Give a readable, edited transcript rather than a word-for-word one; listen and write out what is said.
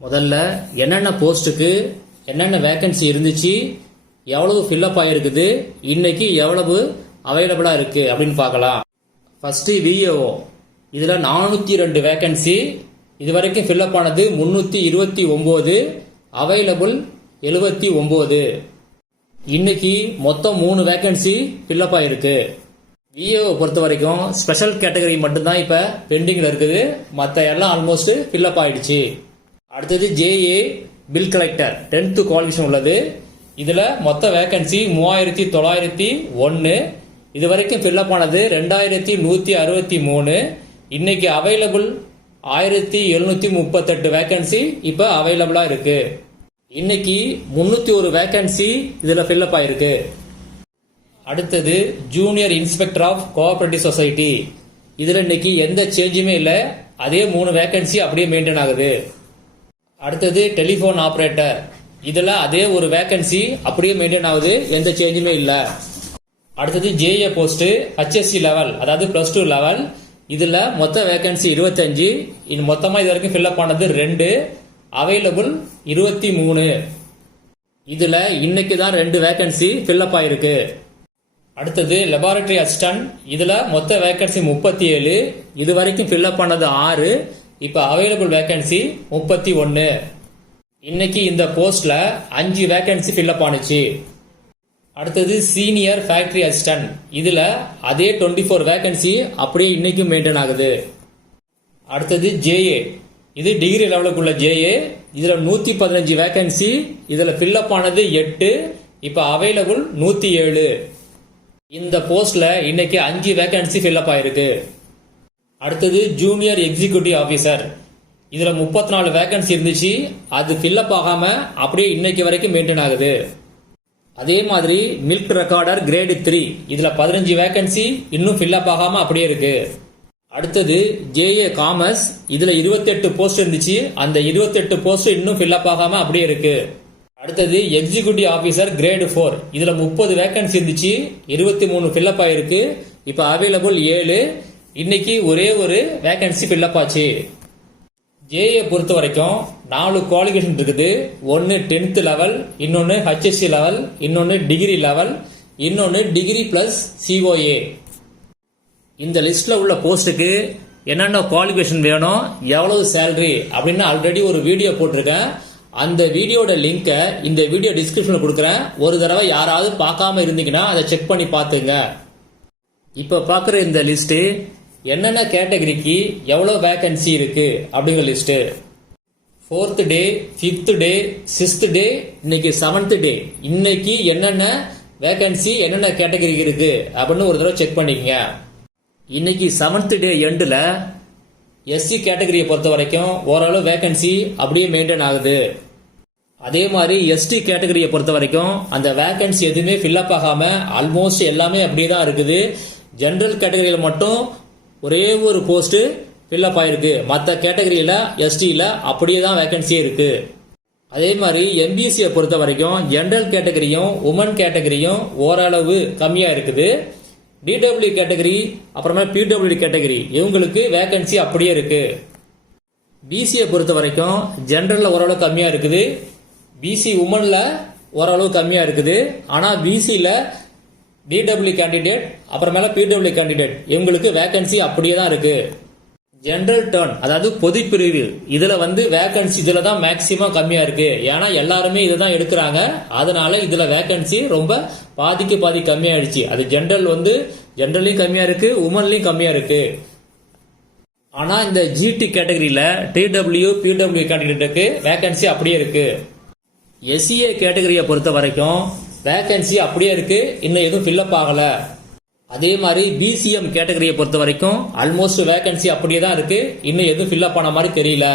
முதல்ல என்னென்ன போஸ்ட்டுக்கு என்னென்ன வேகன்சி இருந்துச்சு, எவ்வளவு ஃபில்லப் ஆகிருக்குது, இன்னைக்கு எவ்வளவு அவைலபிளாக இருக்குது அப்படின்னு பார்க்கலாம். ஃபஸ்ட்டு விஏஓ, இதில் 402 வேகன்சி, இது வரைக்கும் ஃபில்லப் ஆனது 329, அவைலபிள் 79. இன்னைக்கு மொத்தம் 3 வேகன்சி ஃபில்லப் ஆகிருக்கு. விஏஓ பொறுத்த வரைக்கும் ஸ்பெஷல் கேட்டகரி மட்டும்தான் இப்போ பெண்டிங்கில் இருக்குது, மற்ற எல்லாம் ஆல்மோஸ்ட் ஃபில்லப் ஆகிடுச்சு. அடுத்தது JA bill collector 10th qualification உள்ளது. இதில் மொத்த வேகன்சி 3901, இது வரைக்கும் ஃபில்லப் ஆனது 2163. இன்னைக்கு அவைலபிள் 1738 வேகன்சி இப்போ அவைலபிளா இருக்கு. இன்னைக்கு 301 வேகன்சி இதில் ஃபில்லப் ஆயிருக்கு. அடுத்தது junior inspector of cooperative society, இதில் இன்னைக்கு எந்த சேஞ்சுமே இல்லை, அதே 3 வேகன்சி அப்படியே மெயின்டைன் ஆகுது. அடுத்தது டெலிஃபோன் ஆபரேட்டர், இதில் அதே ஒரு வேகன்சி அப்படியே மெயின்டைன் ஆகுது, எந்த சேஞ்சுமே இல்லை. அடுத்தது ஜேஏ போஸ்ட் HSC லெவல், அதாவது +2 லெவல், இதில் மொத்த வேகன்சி 25, இது மொத்தமாக இது வரைக்கும் ஃபில்லப் ஆனது 2, அவைலபிள் 23. இதில் இன்னைக்கு தான் 2 வேகன்சி ஃபில்லப் ஆயிருக்கு. அடுத்தது லெபார்டரி அசிஸ்டன்ட், இதில் மொத்த வேகன்சி 37, இது வரைக்கும் ஃபில்லப் ஆனது 6, இப்போ அவைலபிள் வேகன்சி 31. இன்னைக்கு இந்த போஸ்ட்ல 5 வேகன்சி ஃபில்லப் ஆனுச்சு. அடுத்தது சீனியர் ஃபேக்டரி அசிஸ்டன்ட், இதுல அதே 24 வேகன்சி அப்படியே இன்னைக்கும் மெயின்டைன் ஆகுது. அடுத்தது ஜேஏ, இது டிகிரி லெவலுக்குள்ள ஜேஏ, இதுல 115 வேகன்சி, இதுல ஃபில்லப் ஆனது 8, இப்போ அவைலபிள் 107. இந்த போஸ்ட்ல இன்னைக்கு 5 வேகன்சி ஃபில்லப் ஆயிருக்கு. அடுத்தது ஜூனியர் எக்ஸிகியூட்டிவ் ஆபீசர், இதுல 34 வேகன்சி இருந்துச்சு, அது ஃபில்லப் ஆகாம அப்படியே இன்னைக்கு வரைக்கும் மெயின்டைன் ஆகுது. அதே மாதிரி மில்க் ரெக்கார்டர் கிரேடு 3, இதுல 15 வேகன்சி இன்னும் ஃபில்லப் ஆகாம அப்படியே இருக்கு. அடுத்தது ஜேஏ காமர்ஸ், இதுல 28 போஸ்ட் இருந்துச்சு, அந்த 28 போஸ்ட் இன்னும் ஃபில்லப் ஆகாம அப்படியே இருக்கு. அடுத்தது எக்ஸிகியூட்டிவ் ஆபீசர் கிரேடு 4, இதுல 30 வேகன்சி இருந்துச்சு, 23 ஃபில்லப் ஆயிருக்கு, இப்ப அவைலபிள் 7. இன்னைக்கு ஒரே ஒரு வேகன்சி ஃபில்லப் ஆச்சு. ஜேஏ பொறுத்த வரைக்கும் 4 குவாலிஃபிகேஷன் இருக்குது. ஒன்னு 10th லெவல், இன்னொன்னு HSC லெவல், இன்னொன்னு டிகிரி லெவல், இன்னொன்னு டிகிரி பிளஸ் COA. இந்த லிஸ்ட்ல உள்ள போஸ்டுக்கு என்னென்ன குவாலிஃபிகேஷன் வேணும், எவ்வளவு சேலரி அப்படின்னு ஆல்ரெடி ஒரு வீடியோ போட்டிருக்கேன். அந்த வீடியோட லிங்கை இந்த வீடியோ டிஸ்கிரிப்ஷன்ல கொடுக்குறேன். ஒரு தடவை யாராவது பார்க்காம இருந்தீங்கன்னா அதை செக் பண்ணி பார்த்துங்க. இப்ப பாக்குற இந்த லிஸ்ட் என்னென்ன கேட்டகரிக்கு எவ்வளவு வேகன்சி இருக்கு அப்படிங்கிற லிஸ்ட். 4th டே, 5th டே, 6th டே, இன்னைக்கு 7th டே, இன்னைக்கு என்னென்ன வேகன்சி என்னென்ன கேட்டகரி இருக்கு அப்படின்னு ஒரு தடவை செக் பண்ணிக்கங்க. இன்னைக்கு 7th டே எண்டில் SC கேட்டகரியை பொறுத்த வரைக்கும் ஓரளவு வேகன்சி அப்படியே மெயின்டைன் ஆகுது. அதே மாதிரி ST கேட்டகரியை பொறுத்த வரைக்கும் அந்த வேகன்சி எதுவுமே ஃபில்லப் ஆகாம ஆல்மோஸ்ட் எல்லாமே அப்படியே தான் இருக்குது. ஜெனரல் கேட்டகரியில் மட்டும் ஒரே ஒரு போஸ்ட் ஃபில்லப் ஆயிருக்கு, மற்ற கேட்டகரியில STல அப்படியே தான் வேகன்சியே இருக்கு. அதே மாதிரி MBCயை பொறுத்த வரைக்கும் ஜெனரல் கேட்டகரியும் உமன் கேட்டகரியும் ஓரளவு கம்மியா இருக்குது. DW கேட்டகரி அப்புறமா PWD கேட்டகரி இவங்களுக்கு வேகன்சி அப்படியே இருக்கு. BCயை பொறுத்த வரைக்கும் ஜெனரல்ல ஓரளவு கம்மியா இருக்குது, BC உமன்ல ஓரளவு கம்மியா இருக்குது. ஆனா BCல DW கேண்டிடேட் அப்புறமேல PWD கேண்டிடேட் இவங்களுக்கு வேகன்சி அப்படியே தான் இருக்கு. ஜெனரல் டர்ன், அதாவது பொது பிரிவு, இதுல வேகன்சி இதுல தான் மேக்சிமம் கம்மியா இருக்கு. ஏன்னா எல்லாருமே இதை தான் எடுக்கிறாங்க, அதனால இதுல வேகன்சி ரொம்ப பாதிக்கு பாதி கம்மியாயிடுச்சு. அது ஜெனரல் ஜெனரலையும் கம்மியா இருக்கு, உமன்லயும் கம்மியா இருக்கு. ஆனா இந்த GT கேட்டகரியில TW PW கேண்டிடேட்டுக்கு வேகன்சி அப்படியே இருக்கு. SCA கேட்டகரியை பொறுத்த வரைக்கும் வேகன்சி அப்படியே இருக்கு, இன்னும் எதுவும் ஃபில்லப் ஆகல. அதே மாதிரி BCM கேட்டகரியை பொறுத்த வரைக்கும் ஆல்மோஸ்ட் வேகன்சி அப்படியே தான் இருக்கு, இன்னும் எதுவும் ஃபில்லப் ஆன மாதிரி தெரியல.